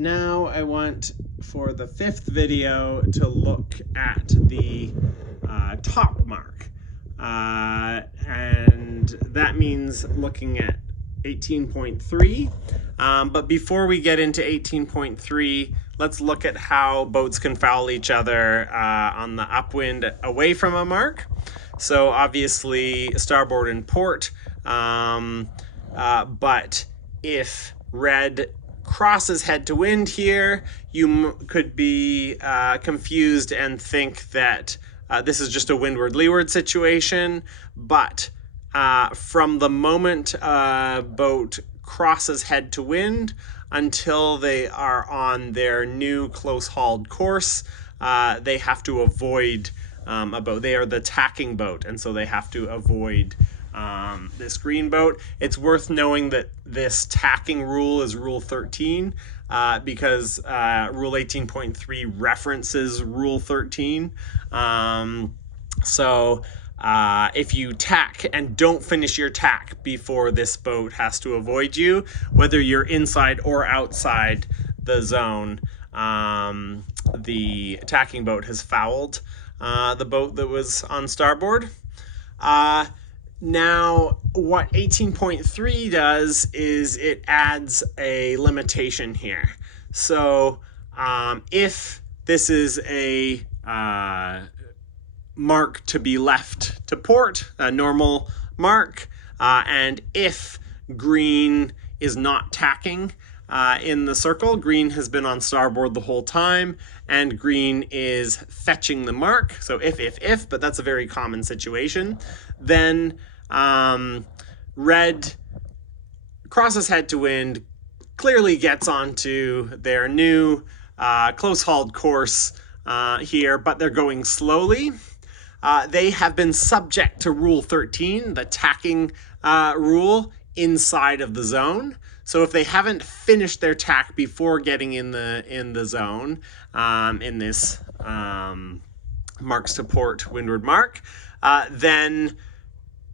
Now I want for the fifth video to look at the top mark. And that means looking at 18.3. But before we get into 18.3, let's look at how boats can foul each other on the upwind away from a mark. So obviously starboard and port, but if red crosses head to wind here, you could be confused and think that this is just a windward-leeward situation, but from the moment a boat crosses head to wind until they are on their new close-hauled course, they have to avoid a boat. They are the tacking boat, and so they have to avoid this green boat. It's worth knowing that this tacking rule is Rule 13 because Rule 18.3 references Rule 13. If you tack and don't finish your tack before this boat has to avoid you, whether you're inside or outside the zone, the tacking boat has fouled the boat that was on starboard. Now, what 18.3 does is it adds a limitation here. So if this is a mark to be left to port, a normal mark, and if green is not tacking in the circle, green has been on starboard the whole time, and green is fetching the mark. So if, but that's a very common situation. Then red crosses head to wind, clearly gets onto their new close-hauled course here, but they're going slowly. They have been subject to Rule 13, the tacking rule, inside of the zone. So if they haven't finished their tack before getting in the zone, in this marks to port windward mark, then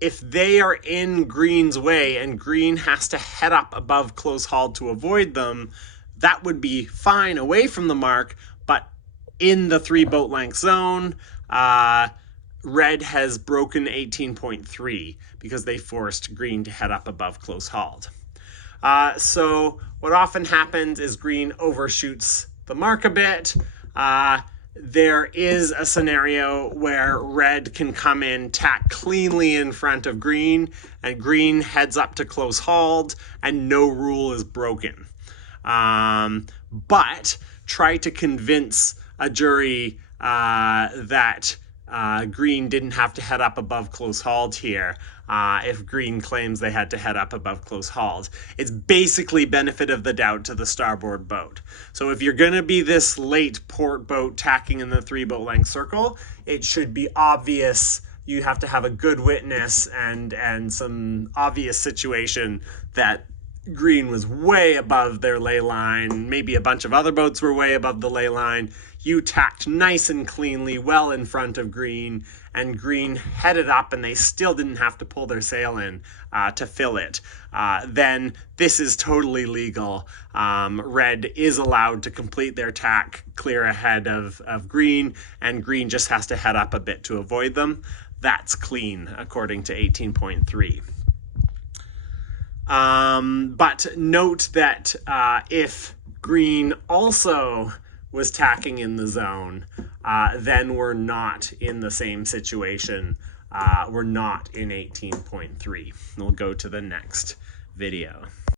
if they are in green's way and green has to head up above close haul to avoid them, that would be fine away from the mark, but in the 3 boat length zone, red has broken 18.3 because they forced green to head up above close hauled. So what often happens is green overshoots the mark a bit. There is a scenario where red can come in, tack cleanly in front of green, and green heads up to close hauled, and no rule is broken. But try to convince a jury that green didn't have to head up above close hauled here if green claims they had to head up above close hauled. It's basically benefit of the doubt to the starboard boat. So if you're going to be this late port boat tacking in the 3 boat length circle, it should be obvious. You have to have a good witness and some obvious situation that green was way above their ley line. Maybe a bunch of other boats were way above the ley line. You tacked nice and cleanly, well in front of green, and green headed up and they still didn't have to pull their sail in to fill it. Then this is totally legal. Red is allowed to complete their tack clear ahead of green, and green just has to head up a bit to avoid them. That's clean, according to 18.3. But note that if green also was tacking in the zone, then we're not in the same situation. We're not in 18.3. We'll go to the next video.